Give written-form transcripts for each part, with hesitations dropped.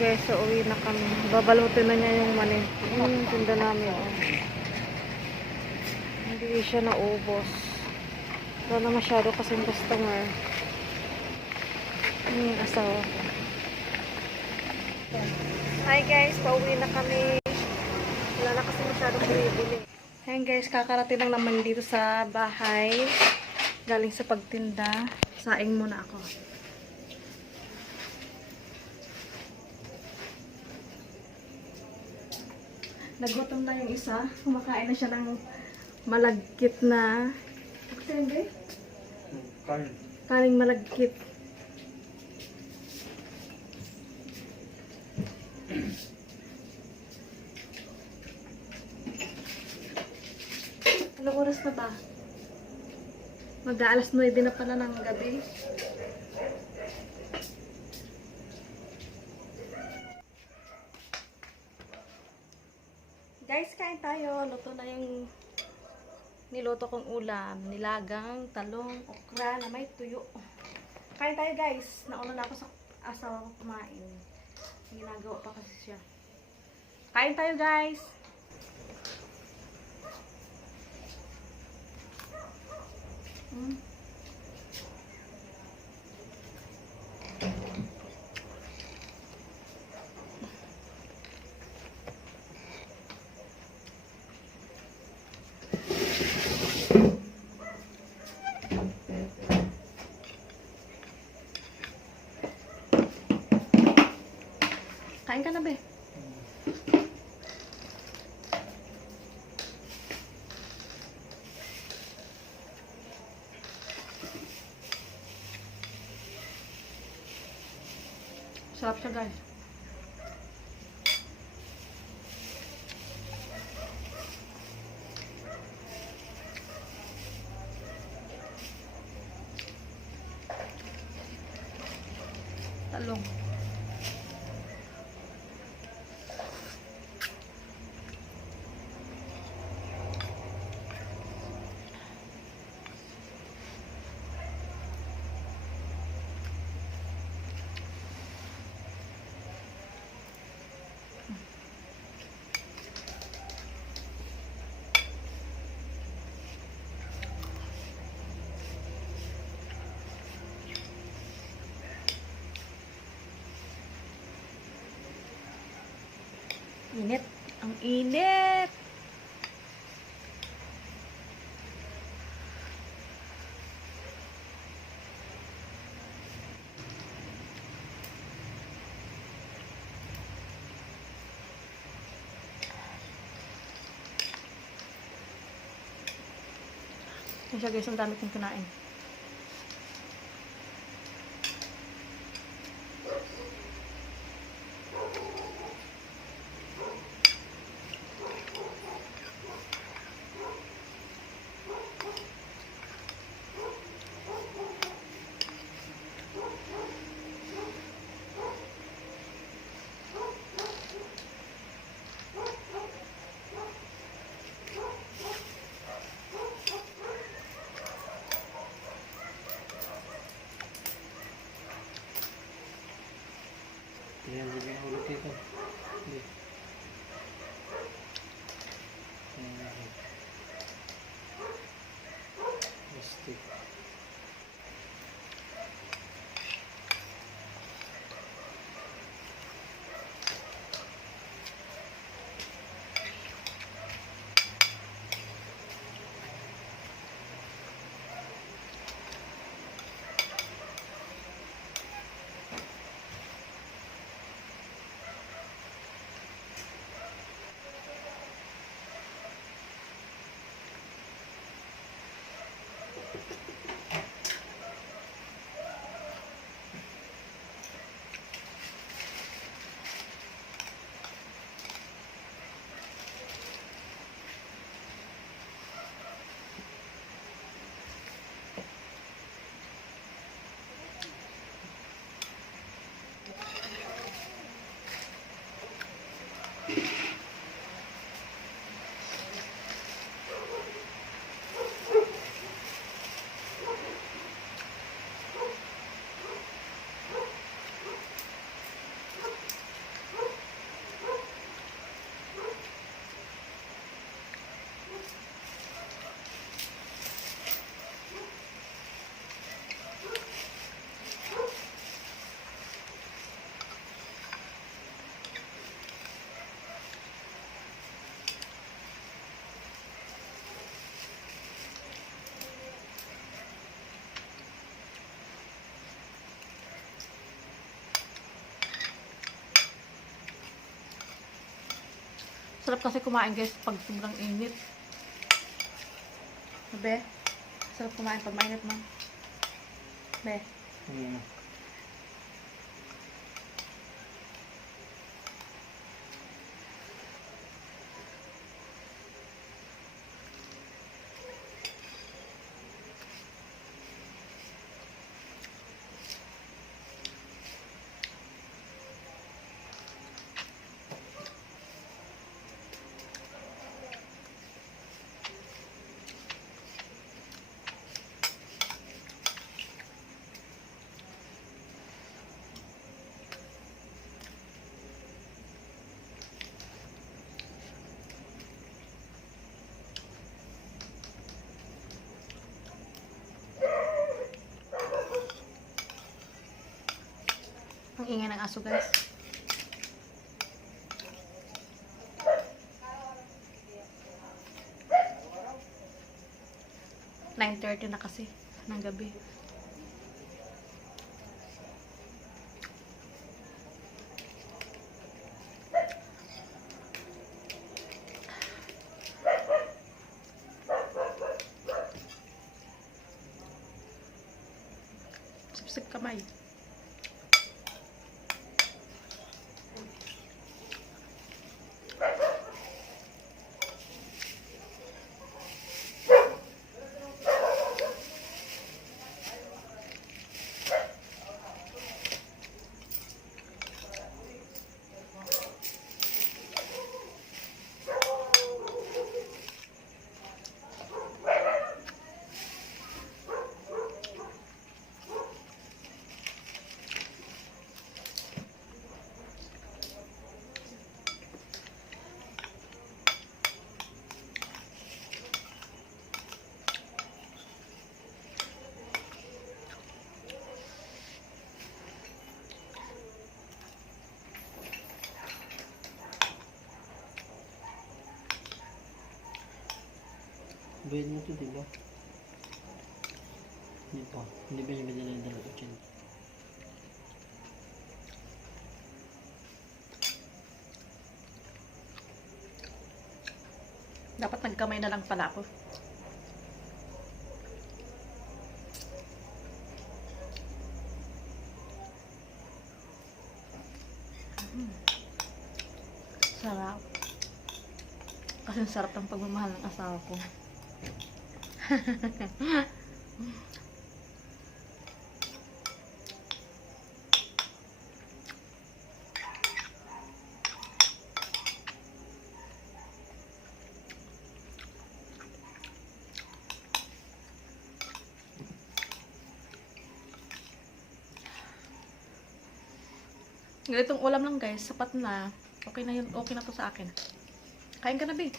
Guys, so uwi na kami. Babalutin na niya yung mani. Yung tinda namin. Oh. Hindi siya naubos. Wala na masyado kasing customer. Yung asawa. Hi guys, pauwi na kami. Wala na kasi masyadong binibili. Ayan guys, kakarating lang naman dito sa bahay. Galing sa pagtinda. Saing muna ako. Nagutom na yung isa. Kumakain na siya ng malagkit na... Hindi? Kaning malagkit. Anong oras na ba? Mag-aalas 9 na pala ng gabi. Guys, kain tayo. Luto na yung niluto kong ulam. Nilagang, talong, okra na may tuyo. Kain tayo guys. Nauna na ako sa asawa ko kumain. Ginagawa pa kasi siya. Kain tayo guys. Kain ka na, be. Sarap siya, guys. Talong. Init. Ang init. Yan siya guys, ang dami kong kinain. Sarap kasi kumain guys pag sobrang init. Be, sarap kumain pag mainit mo. Be. Ang ingay ng aso guys. (9:30) na kasi ng gabi. Sipsip kamay. Bayad mo to, diba? Hindi pa. Hindi ba niya madala yung dalawa dyan? Dapat nagkamay na lang pala ako. Sarap. Kasi sarap ng pagmamahal ng asawa ko. Ganitong ulam lang guys, sapat na. Okay na yun, okay na to sa akin. Kain ka na, babe.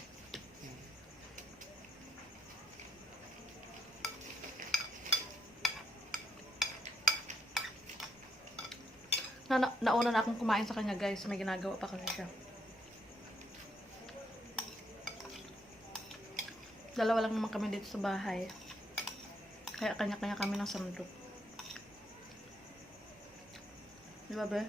Nauna na akong kumain sa kanya guys, may ginagawa pa kasi siya. Dalawa lang naman kami dito sa bahay. Kaya kanya-kanya kami ng sandok. Di ba, be?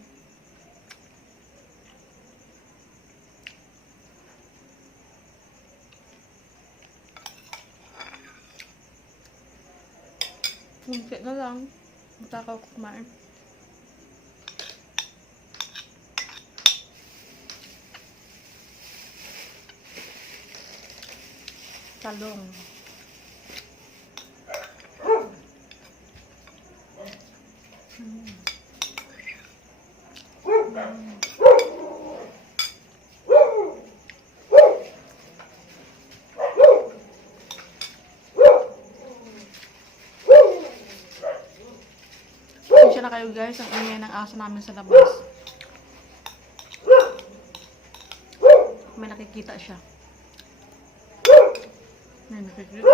Kunti na lang. Matakaw ko kumain. Talong. Pasensya na kayo guys, ang ingay ng aso namin sa labas. May nakikita siya. May nakikita.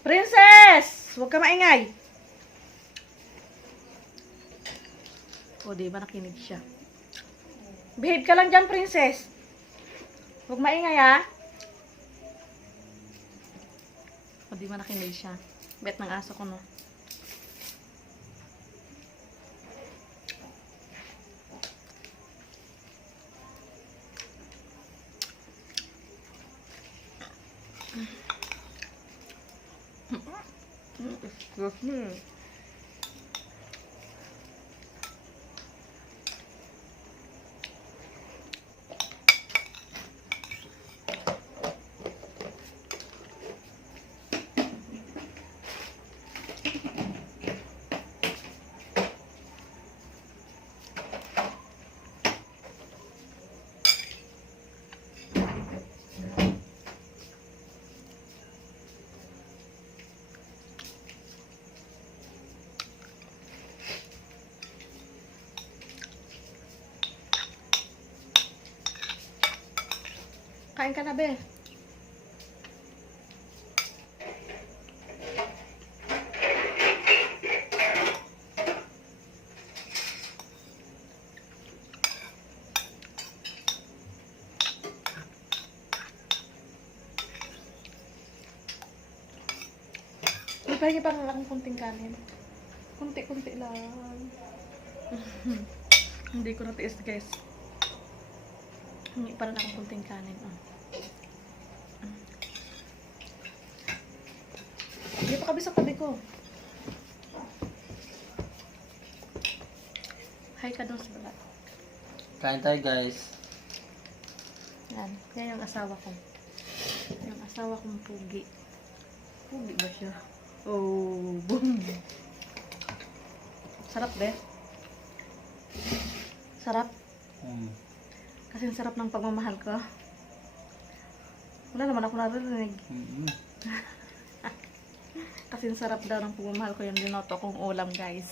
Princess! Huwag ka maingay. O, diba nakinig siya? Behave ka lang dyan, princess. Huwag maingay, ha? O, diba nakinig siya? Bet ng aso ko, no? Excuse me. Kain ka na, be. Pahingi pa lang akong kunting kanin. Kunti-kunti lang. Hindi ko natiis, guys. Hingi pa lang akong kunting kanin. Hindi pa kabi sa tabi ko. Hi ka doon sa balat. Kain tayo guys. Yan. Yan yung asawa ko. Yung asawa kong pugi. Pugi ba siya? Oh, boom. Sarap, be. Sarap. Kasi ang sarap ng pagmamahal ko. Wala naman ako narinig. Kasi ang sarap daw ng pagmamahal ko yung linoto kong ulam, guys.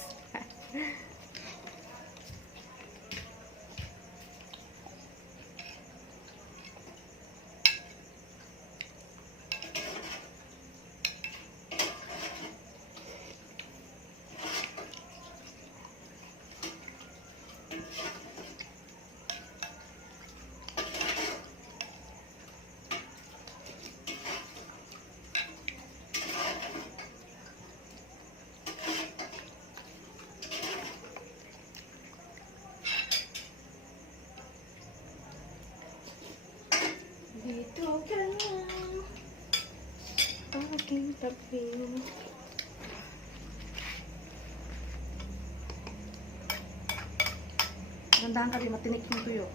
Dito ka na, aking tabi. Gandahan ka din, matinik yung tuyo.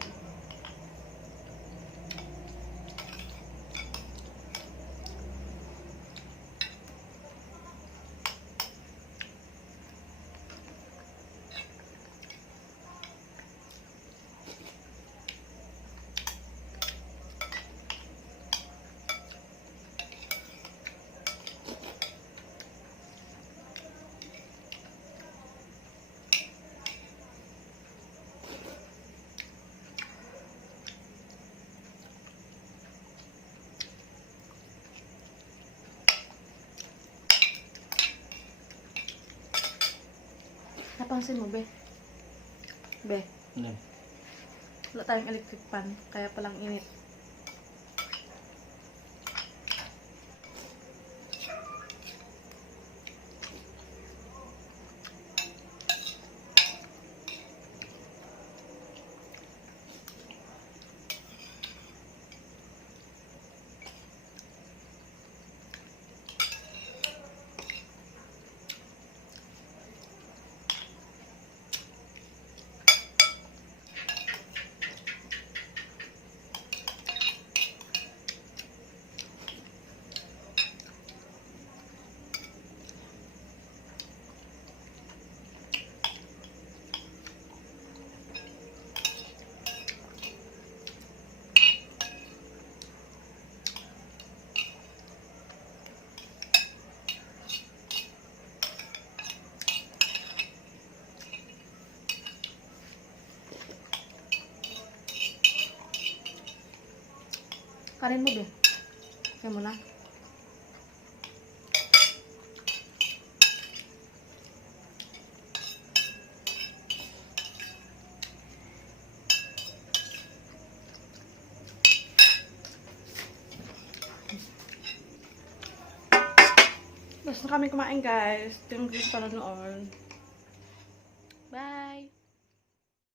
Napansin mo, be? Be, Ano? wala tayong electric pan, kaya palang init. Kanin mo, be. Kaya mo na. Basta na kami kumain guys. Thank you sa panonood.